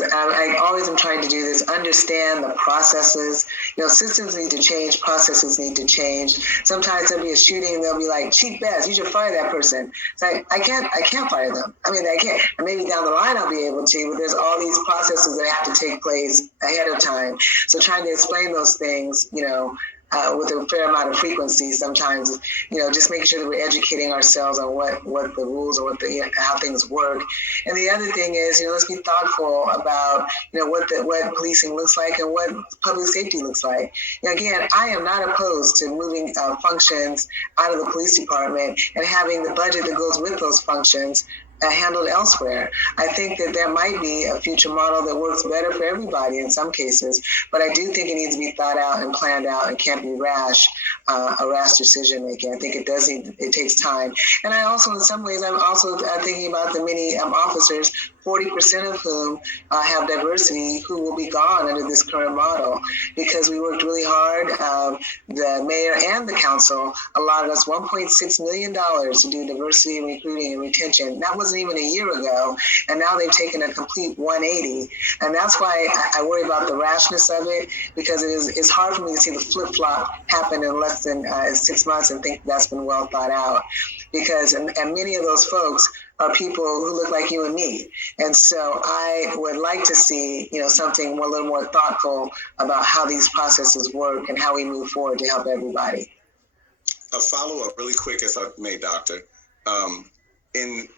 because I always am trying to do this, understand the processes. Systems need to change, processes need to change. Sometimes there'll be a shooting and they'll be like, Chief Best, you should fire that person. It's like, I can't fire them. I can't. And maybe down the line I'll be able to, but there's all these processes that have to take place ahead of time. So trying to explain those things, with a fair amount of frequency sometimes, just making sure that we're educating ourselves on what the rules or how things work. And the other thing is, let's be thoughtful about, what policing looks like and what public safety looks like. Again, I am not opposed to moving functions out of the police department and having the budget that goes with those functions handled elsewhere. I think that there might be a future model that works better for everybody in some cases, but I do think it needs to be thought out and planned out and can't be a rash decision making. I think it takes time. And I also, in some ways, I'm also thinking about the many officers, 40% of whom have diversity, who will be gone under this current model, because we worked really hard. The mayor and the council allotted us $1.6 million to do diversity recruiting and retention. That wasn't even a year ago, and now they've taken a complete 180. And that's why I worry about the rashness of it, because it's hard for me to see the flip-flop happen in less than 6 months and think that's been well thought out. Because, and many of those folks are people who look like you and me. And so I would like to see, something a little more thoughtful about how these processes work and how we move forward to help everybody. A follow-up really quick, if I may, Doctor. In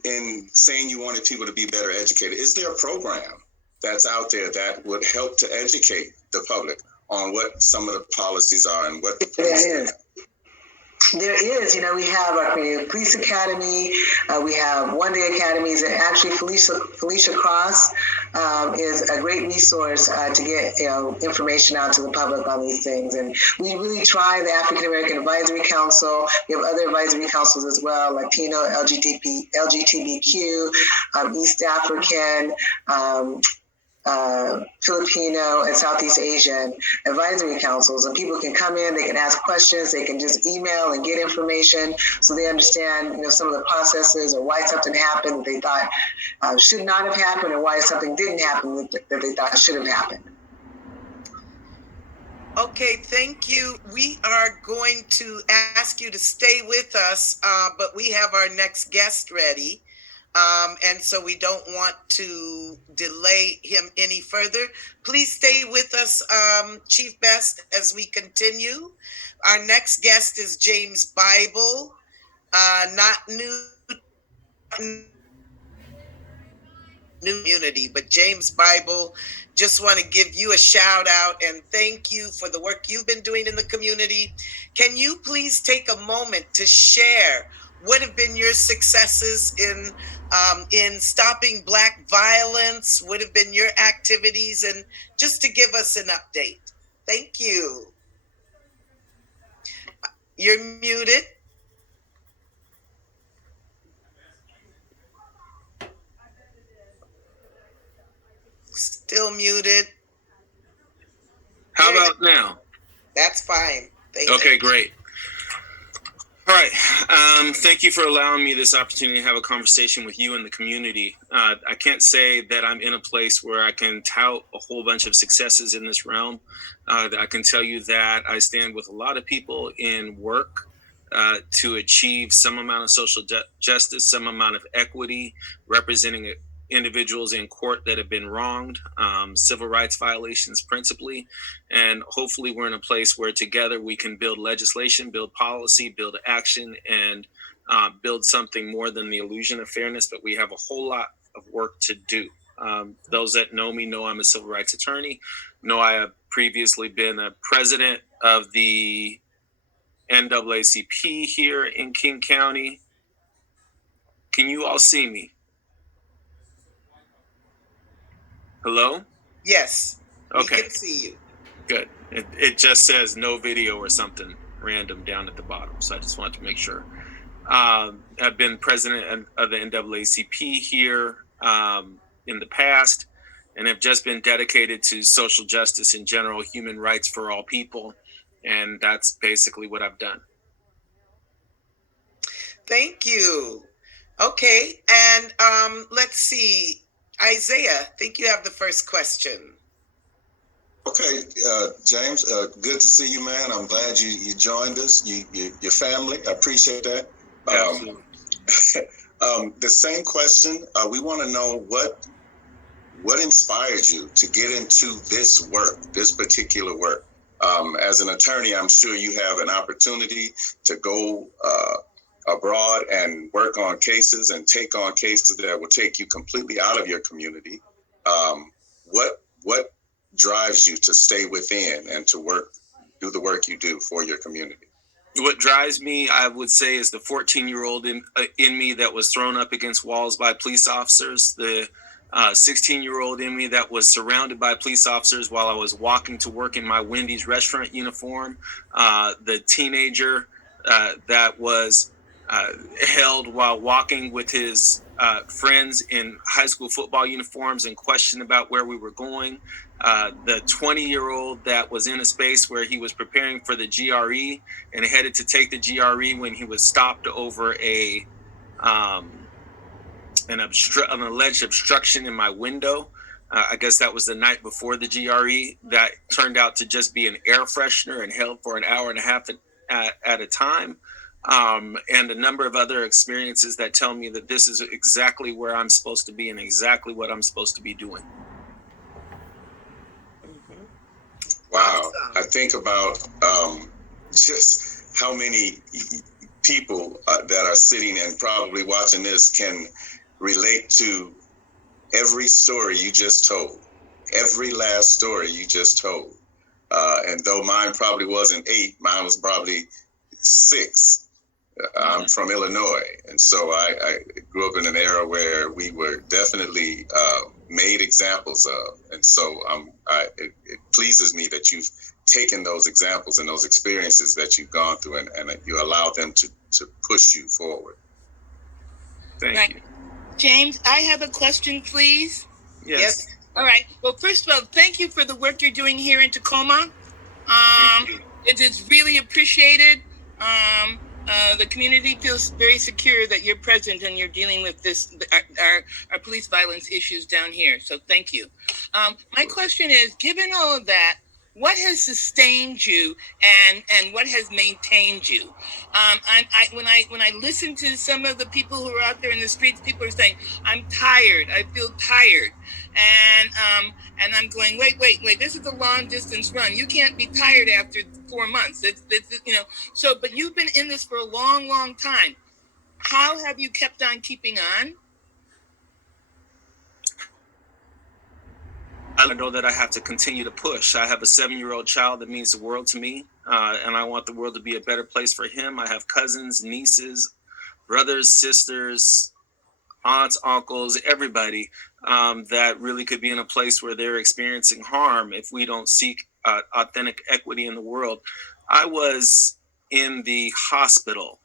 saying you wanted people to be better educated, is there a program that's out there that would help to educate the public on what some of the policies are and what the police There is, we have our Community Police Academy, we have one-day academies, and actually Felicia Cross is a great resource to get information out to the public on these things. And we really try the African American Advisory Council. We have other advisory councils as well, Latino, LGBTQ, East African, Filipino and Southeast Asian advisory councils, and people can come in, they can ask questions, they can just email and get information so they understand some of the processes or why something happened that they thought should not have happened, or why something didn't happen that they thought should have happened. Okay, thank you. We are going to ask you to stay with us, but we have our next guest ready. And so we don't want to delay him any further. Please stay with us, Chief Best, as we continue. Our next guest is James Bible, not new community, but James Bible. Just want to give you a shout out and thank you for the work you've been doing in the community. Can you please take a moment to share what have been your successes in stopping Black violence? What have been your activities? And just to give us an update. Thank you. You're muted. Still muted. How about now? That's fine. Thank you. Okay, great. All right. Thank you for allowing me this opportunity to have a conversation with you and the community. I can't say that I'm in a place where I can tout a whole bunch of successes in this realm. I can tell you that I stand with a lot of people in work to achieve some amount of social justice, some amount of equity, representing individuals in court that have been wronged, civil rights violations principally. And hopefully we're in a place where together we can build legislation, build policy, build action, and build something more than the illusion of fairness. But we have a whole lot of work to do. Those that know me know I'm a civil rights attorney, know I have previously been a president of the NAACP here in King County. Can you all see me? Hello? Yes. Okay. We can see you. Good. It just says no video or something random down at the bottom. So I just wanted to make sure. I've been president of the NAACP here in the past, and have just been dedicated to social justice in general, human rights for all people. And that's basically what I've done. Thank you. Okay. And let's see. Isaiah, I think you have the first question. Okay, James, good to see you, man. I'm glad you joined us. Your family, I appreciate that. Absolutely. The same question. We want to know what inspired you to get into this work, this particular work. As an attorney, I'm sure you have an opportunity to go abroad and work on cases and take on cases that will take you completely out of your community. What drives you to stay within and to do the work you do for your community? What drives me, I would say, is the 14-year-old in me that was thrown up against walls by police officers, the 16-year-old in me that was surrounded by police officers while I was walking to work in my Wendy's restaurant uniform, the teenager that was held while walking with his friends in high school football uniforms and questioned about where we were going, the 20-year-old that was in a space where he was preparing for the GRE and headed to take the GRE when he was stopped over an alleged obstruction in my window. I guess that was the night before the GRE. That turned out to just be an air freshener and held for an hour and a half at a time. And a number of other experiences that tell me that this is exactly where I'm supposed to be and exactly what I'm supposed to be doing. Wow. I think about just how many people that are sitting and probably watching this can relate to every story you just told, every last story you just told. And though mine probably wasn't 8, mine was probably 6. I'm from Illinois, and so I grew up in an era where we were definitely made examples of, and so it pleases me that you've taken those examples and those experiences that you've gone through, and that you allow them to push you forward. Thank you. James, I have a question, please. Yes. All right. Well, first of all, thank you for the work you're doing here in Tacoma. It is really appreciated. The community feels very secure that you're present and you're dealing with our police violence issues down here. So thank you. My question is, given all of that, what has sustained you and what has maintained you? When I listen to some of the people who are out there in the streets, people are saying, "I'm tired. I feel tired," and I'm going, wait. This is a long distance run. You can't be tired after 4 months. It's So, but you've been in this for a long, long time. How have you kept on keeping on? I know that I have to continue to push. I have a 7-year-old child that means the world to me, and I want the world to be a better place for him. I have cousins, nieces, brothers, sisters, aunts, uncles, everybody that really could be in a place where they're experiencing harm if we don't seek authentic equity in the world. I was in the hospital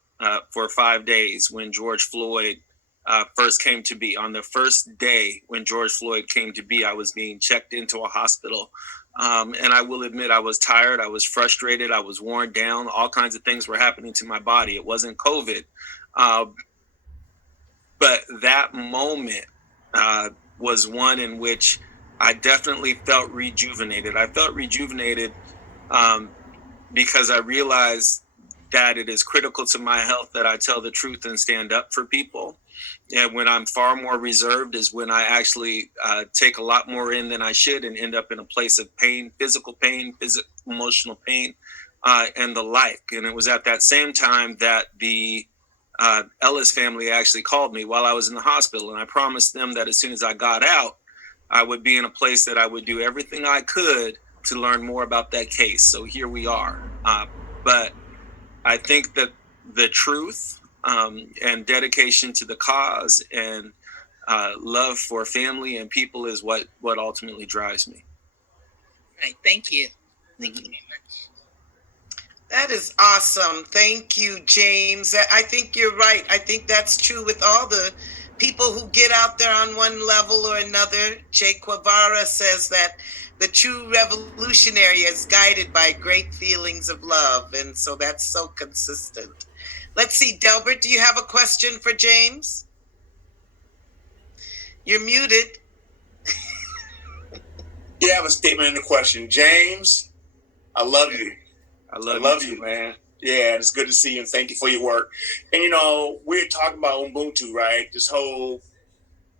for 5 days when George Floyd first came to be. On the first day when George Floyd came to be, I was being checked into a hospital. And I will admit, I was tired, I was frustrated, I was worn down. All kinds of things were happening to my body. It wasn't COVID. But that moment was one in which I definitely felt rejuvenated. I felt rejuvenated because I realized that it is critical to my health that I tell the truth and stand up for people. And when I'm far more reserved is when I actually take a lot more in than I should and end up in a place of pain, emotional pain, and the like. And it was at that same time that the Ellis family actually called me while I was in the hospital. And I promised them that as soon as I got out, I would be in a place that I would do everything I could to learn more about that case. So here we are. But I think that the truth and dedication to the cause and love for family and people is what ultimately drives me. Right. Thank you. Thank you very much. That is awesome. Thank you, James. I think you're right. I think that's true with all the people who get out there on one level or another. Che Guevara says that the true revolutionary is guided by great feelings of love. And so that's so consistent. Let's see, Delbert, do you have a question for James? You're muted. You have a statement and a question. James, I love you. I love you, man. Yeah, it's good to see you, and thank you for your work. And, we're talking about Ubuntu, right? This whole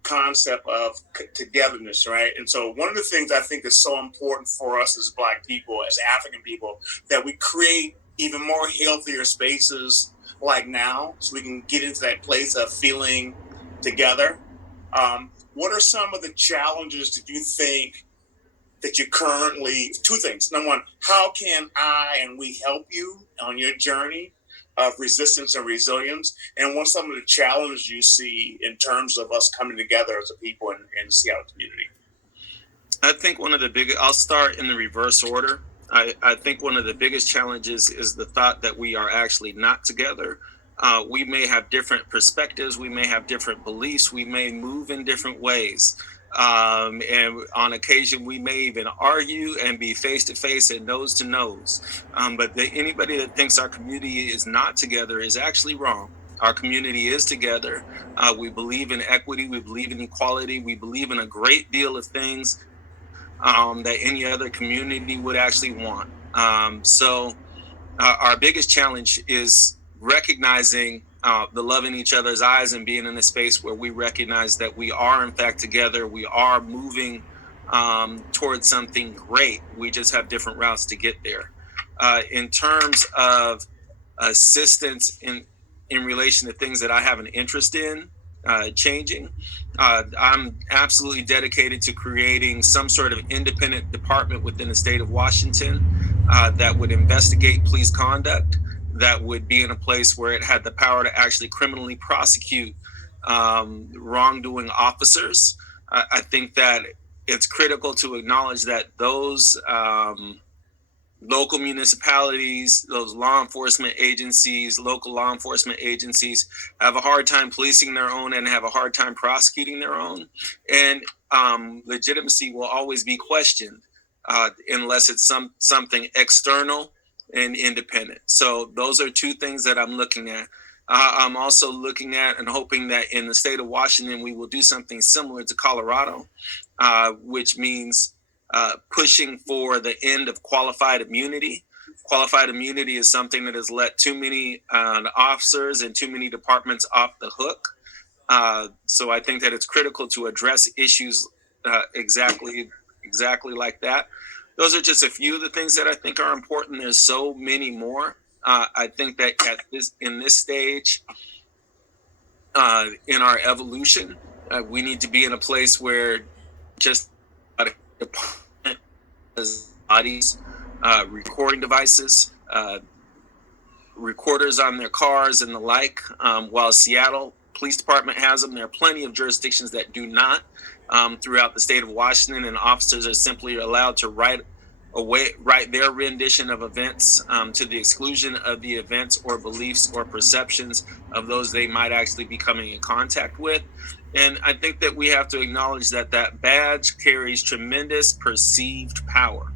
concept of togetherness, right? And so one of the things I think is so important for us as Black people, as African people, that we create even more healthier spaces like now, so we can get into that place of feeling together. What are some of the challenges that you think that you currently, two things. Number one, how can I and we help you on your journey of resistance and resilience? And what's some of the challenges you see in terms of us coming together as a people in the Seattle community? I think one of the biggest, I'll start in the reverse order. I think one of the biggest challenges is the thought that we are actually not together. We may have different perspectives. We may have different beliefs. We may move in different ways. And on occasion, we may even argue and be face to face and nose to nose. But anybody that thinks our community is not together is actually wrong. Our community is together. We believe in equity. We believe in equality. We believe in a great deal of things that any other community would actually want. So our biggest challenge is recognizing the love in each other's eyes and being in a space where we recognize that we are in fact together. We are moving towards something great. We just have different routes to get there. In terms of assistance in relation to things that I have an interest in changing, I'm absolutely dedicated to creating some sort of independent department within the state of Washington that would investigate police conduct, that would be in a place where it had the power to actually criminally prosecute wrongdoing officers. I think that it's critical to acknowledge that those local municipalities, those law enforcement agencies, local law enforcement agencies have a hard time policing their own and have a hard time prosecuting their own. And legitimacy will always be questioned unless it's something external and independent. So those are two things that I'm looking at. I'm also looking at and hoping that in the state of Washington, we will do something similar to Colorado, which means pushing for the end of qualified immunity. Qualified immunity is something that has let too many officers and too many departments off the hook. So I think that it's critical to address issues exactly like that. Those are just a few of the things that I think are important. There's so many more. I think that in this stage in our evolution, we need to be in a place where just department has bodies, recording devices, recorders on their cars and the like. While Seattle Police Department has them, there are plenty of jurisdictions that do not throughout the state of Washington, and officers are simply allowed to write their rendition of events to the exclusion of the events or beliefs or perceptions of those they might actually be coming in contact with. And I think that we have to acknowledge that badge carries tremendous perceived power.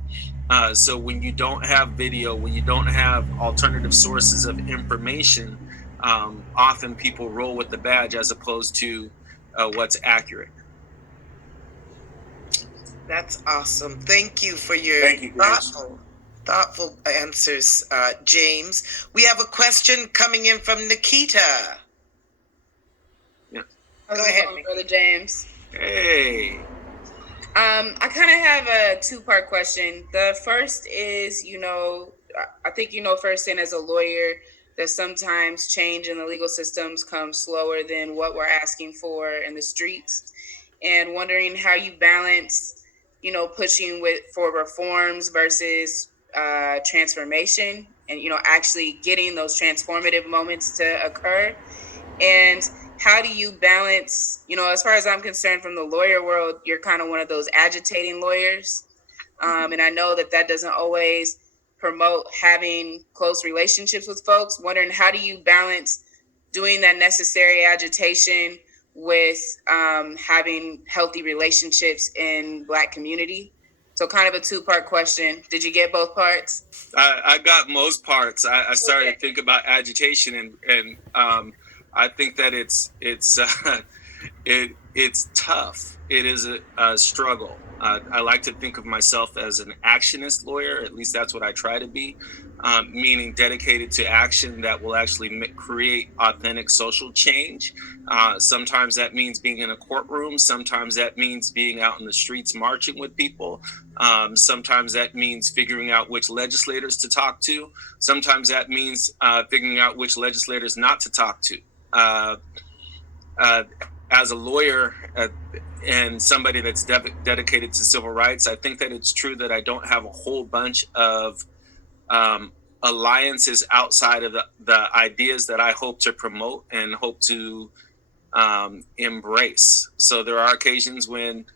So when you don't have video, when you don't have alternative sources of information, often people roll with the badge as opposed to what's accurate. That's awesome. Thank you for your thoughtful answers, James. We have a question coming in from Nikita. Yeah. Go ahead, Brother James. Hey. I kind of have a two-part question. The first is, I think firsthand as a lawyer that sometimes change in the legal systems comes slower than what we're asking for in the streets, and wondering how you balance pushing for reforms versus transformation, and actually getting those transformative moments to occur. And how do you balance, as far as I'm concerned, from the lawyer world, you're kind of one of those agitating lawyers, and I know that doesn't always promote having close relationships with folks. Wondering, how do you balance doing that necessary agitation with having healthy relationships in Black community? So kind of a two-part question. Did you get both parts? I got most parts. I started to think about agitation, and I think that it's tough. It is a struggle. I like to think of myself as an actionist lawyer. At least that's what I try to be, meaning dedicated to action that will actually create authentic social change. Sometimes that means being in a courtroom. Sometimes that means being out in the streets marching with people. Sometimes that means figuring out which legislators to talk to. Sometimes that means figuring out which legislators not to talk to. As a lawyer and somebody that's dedicated to civil rights, I think that it's true that I don't have a whole bunch of alliances outside of the ideas that I hope to promote and hope to embrace. So there are occasions when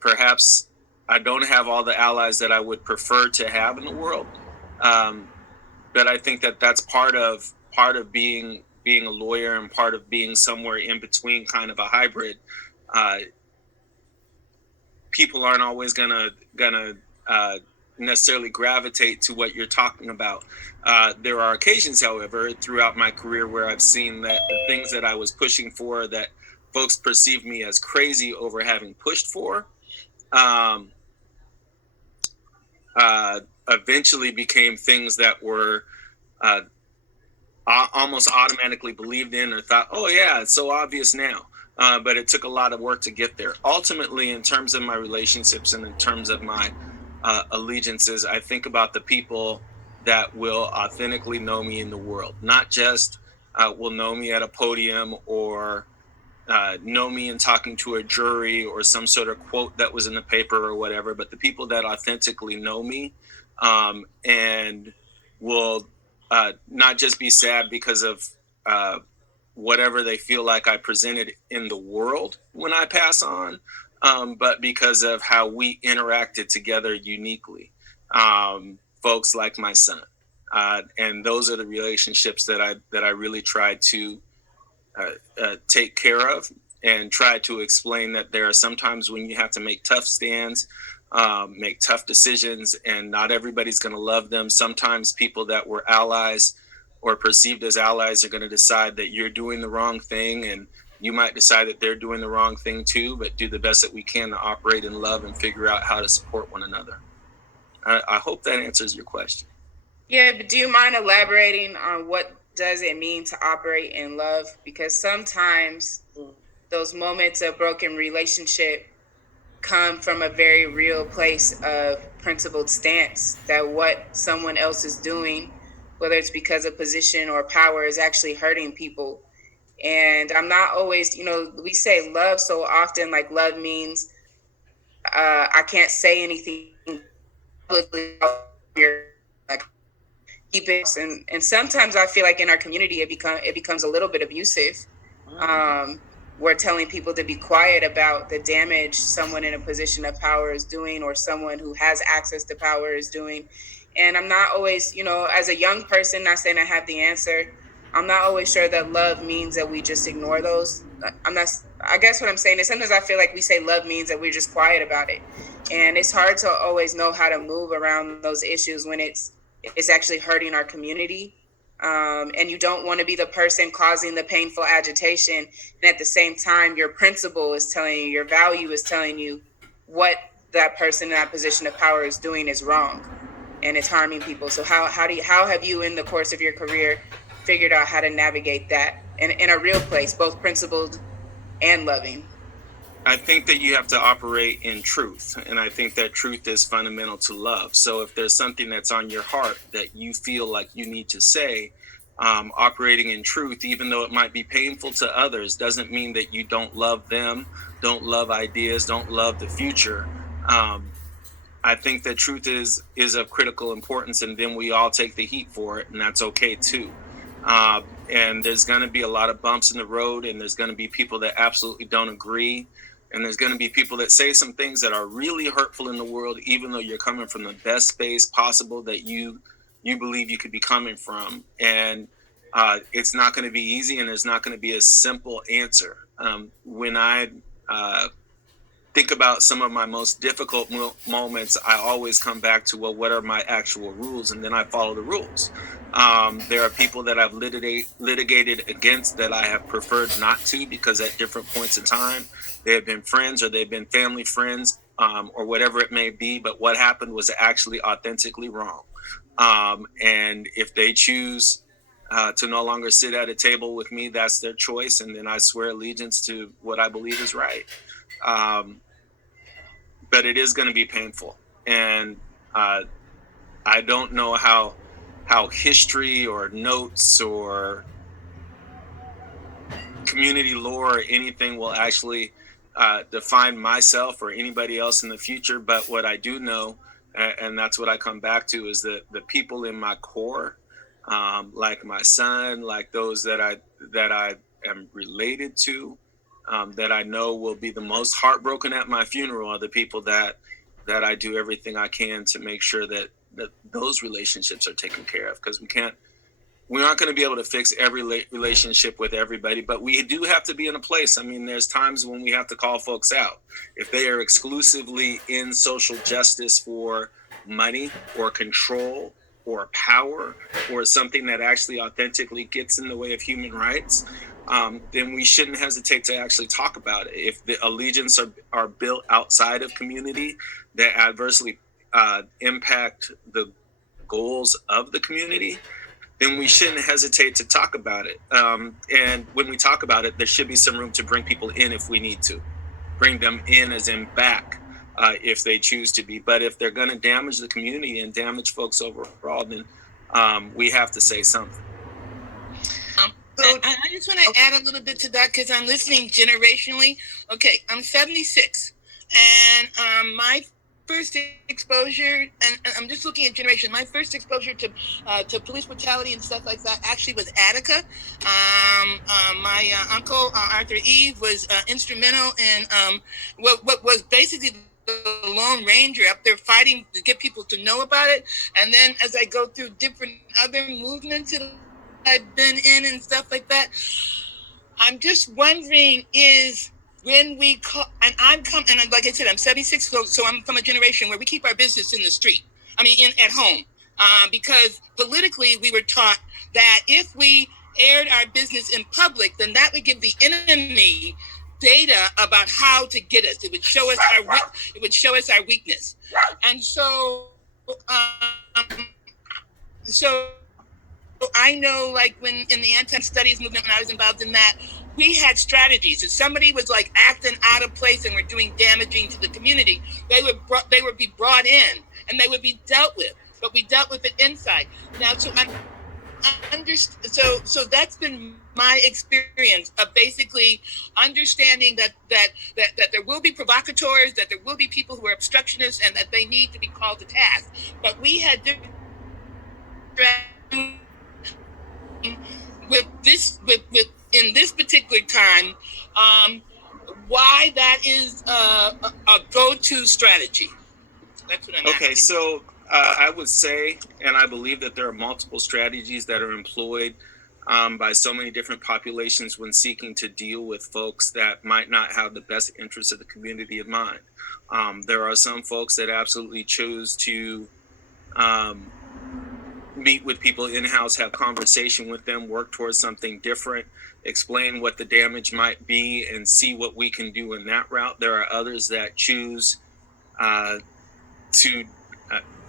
perhaps I don't have all the allies that I would prefer to have in the world, but I think that that's part of being a lawyer and part of being somewhere in between, kind of a hybrid. People aren't always gonna necessarily gravitate to what you're talking about. There are occasions, however, throughout my career where I've seen that the things that I was pushing for, that folks perceived me as crazy over having pushed for, eventually became things that were almost automatically believed in or thought, oh yeah, it's so obvious now. But it took a lot of work to get there. Ultimately, in terms of my relationships and in terms of my allegiances, I think about the people that will authentically know me in the world, not just will know me at a podium or know me in talking to a jury or some sort of quote that was in the paper or whatever, but the people that authentically know me and will not just be sad because of whatever they feel like I presented in the world when I pass on, but because of how we interacted together uniquely. Folks like my son. And those are the relationships that I really try to take care of, and try to explain that there are sometimes when you have to make tough stands, make tough decisions, and not everybody's going to love them. Sometimes people that were allies or perceived as allies are going to decide that you're doing the wrong thing, and you might decide that they're doing the wrong thing too, but do the best that we can to operate in love and figure out how to support one another. I hope that answers your question. Yeah, but do you mind elaborating on what does it mean to operate in love? Because sometimes those moments of broken relationship come from a very real place of principled stance that what someone else is doing, whether it's because of position or power, is actually hurting people. And I'm not always, we say love so often, like love means I can't say anything publicly, like keep it. And sometimes I feel like in our community it becomes a little bit abusive. We're telling people to be quiet about the damage someone in a position of power is doing, or someone who has access to power is doing. And I'm not always, as a young person, not saying I have the answer, I'm not always sure that love means that we just ignore those. I guess what I'm saying is sometimes I feel like we say love means that we're just quiet about it. And it's hard to always know how to move around those issues when it's actually hurting our community. And you don't want to be the person causing the painful agitation. And at the same time, your principle is telling you, your value is telling you what that person in that position of power is doing is wrong and it's harming people. So how have you in the course of your career figured out how to navigate that in a real place, both principled and loving? I think that you have to operate in truth, and I think that truth is fundamental to love. So if there's something that's on your heart that you feel like you need to say, operating in truth, even though it might be painful to others, doesn't mean that you don't love them, don't love ideas, don't love the future. I think that truth is of critical importance, and then we all take the heat for it, and that's okay too. And there's going to be a lot of bumps in the road, and there's going to be people that absolutely don't agree. And there's going to be people that say some things that are really hurtful in the world, even though you're coming from the best space possible that you believe you could be coming from. And it's not going to be easy, and there's not going to be a simple answer. When I think about some of my most difficult moments, I always come back to, well, what are my actual rules? And then I follow the rules. There are people that I've litigated against that I have preferred not to, because at different points in time, they have been friends or they've been family friends, or whatever it may be. But what happened was actually authentically wrong. And if they choose to no longer sit at a table with me, that's their choice. And then I swear allegiance to what I believe is right. But it is going to be painful. And I don't know how history or notes or community lore or anything will actually define myself or anybody else in the future. But what I do know, and that's what I come back to, is that the people in my core, like my son, like those that I am related to, that I know will be the most heartbroken at my funeral, are the people that I do everything I can to make sure that those relationships are taken care of. Because we aren't going to be able to fix every relationship with everybody, but we do have to be in a place. I mean, there's times when we have to call folks out. If they are exclusively in social justice for money or control or power, or something that actually authentically gets in the way of human rights, then we shouldn't hesitate to actually talk about it. If the allegiance are built outside of community that adversely impact the goals of the community, then we shouldn't hesitate to talk about it. And when we talk about it, there should be some room to bring people in if we need to. Bring them in as in back if they choose to be. But if they're going to damage the community and damage folks overall, then we have to say something. I just want to add a little bit to that, because I'm listening generationally. Okay, I'm 76, and my first exposure, and I'm just looking at generation. My first exposure to police brutality and stuff like that actually was Attica. My uncle Arthur Eve was instrumental in what was basically the Lone Ranger up there fighting to get people to know about it. And then as I go through different other movements that I've been in and stuff like that, I'm just wondering, is when we call, and like I said, I'm 76, so I'm from a generation where we keep our business in the street. I mean, at home, because politically we were taught that if we aired our business in public, then that would give the enemy data about how to get us. It would show us our weakness, and so I know, like when in the anti-studies movement, when I was involved in that, we had strategies. If somebody was like acting out of place and were doing damaging to the community, they would be brought in and they would be dealt with. But we dealt with it inside. Now, so that's been my experience of basically understanding that there will be provocateurs, that there will be people who are obstructionists, and that they need to be called to task. But we had different strategies in this particular time. Why that is a go-to strategy. That's what I'm asking. So I would say, and I believe that there are multiple strategies that are employed by so many different populations when seeking to deal with folks that might not have the best interests of the community in mind. There are some folks that absolutely choose to meet with people in-house, have conversation with them, work towards something different, explain what the damage might be, and see what we can do in that route. There are others that choose to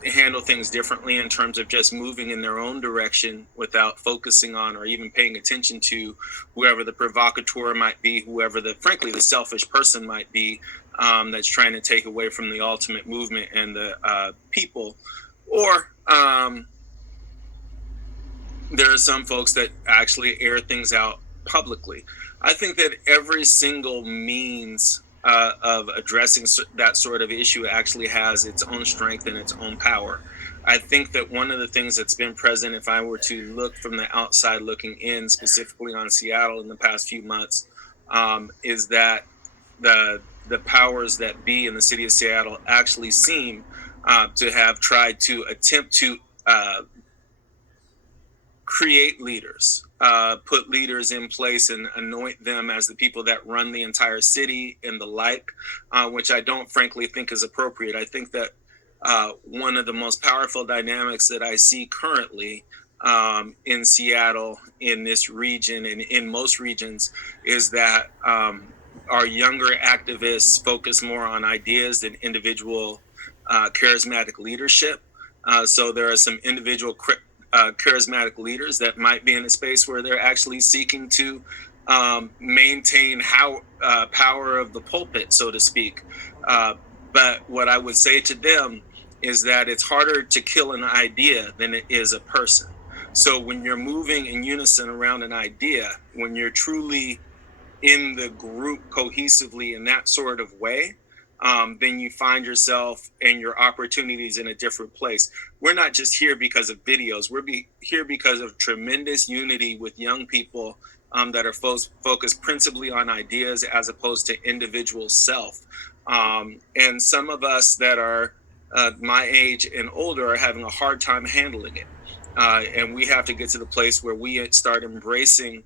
handle things differently in terms of just moving in their own direction without focusing on or even paying attention to whoever the provocateur might be, whoever the selfish person might be that's trying to take away from the ultimate movement and the people. Or there are some folks that actually air things out publicly. I think that every single means of addressing that sort of issue actually has its own strength and its own power. I think that one of the things that's been present, if I were to look from the outside looking in, specifically on Seattle in the past few months, is that the powers that be in the city of Seattle actually seem to have tried to attempt to create leaders, put leaders in place and anoint them as the people that run the entire city and the like, which I don't frankly think is appropriate. I think that one of the most powerful dynamics that I see currently in Seattle, in this region, and in most regions, is that our younger activists focus more on ideas than individual charismatic leadership. So there are some individual charismatic leaders that might be in a space where they're actually seeking to maintain power of the pulpit, so to speak. But what I would say to them is that it's harder to kill an idea than it is a person. So when you're moving in unison around an idea, when you're truly in the group cohesively in that sort of way, then you find yourself and your opportunities in a different place. We're not just here because of videos. We're here because of tremendous unity with young people that are focused principally on ideas as opposed to individual self. And some of us that are my age and older are having a hard time handling it. And we have to get to the place where we start embracing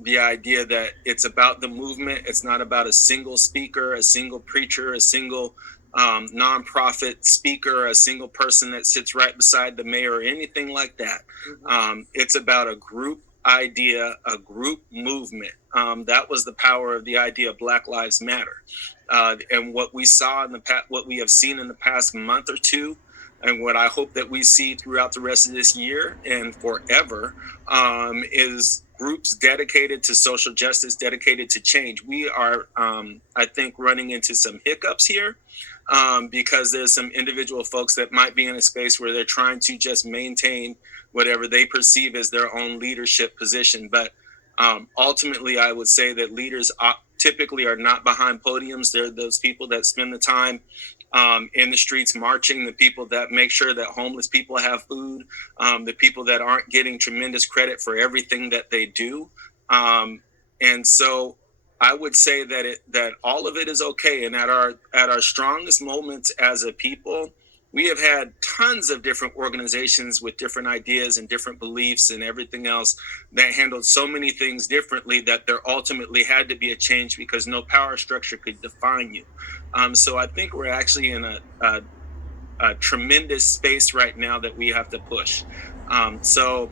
the idea that it's about the movement. It's not about a single speaker, a single preacher, a single nonprofit speaker, a single person that sits right beside the mayor or anything like that. It's about a group idea, a group movement. That was the power of the idea of Black Lives Matter. And what we saw in the past, what we have seen in the past month or two, and what I hope that we see throughout the rest of this year and forever, is groups dedicated to social justice, dedicated to change. We are, I think, running into some hiccups here because there's some individual folks that might be in a space where they're trying to just maintain whatever they perceive as their own leadership position. But ultimately, I would say that leaders typically are not behind podiums. They're those people that spend the time in the streets marching, the people that make sure that homeless people have food, the people that aren't getting tremendous credit for everything that they do. And so I would say that all of it is okay. And at our strongest moments as a people, we have had tons of different organizations with different ideas and different beliefs and everything else that handled so many things differently that there ultimately had to be a change because no power structure could define you. So I think we're actually in a tremendous space right now that we have to push. So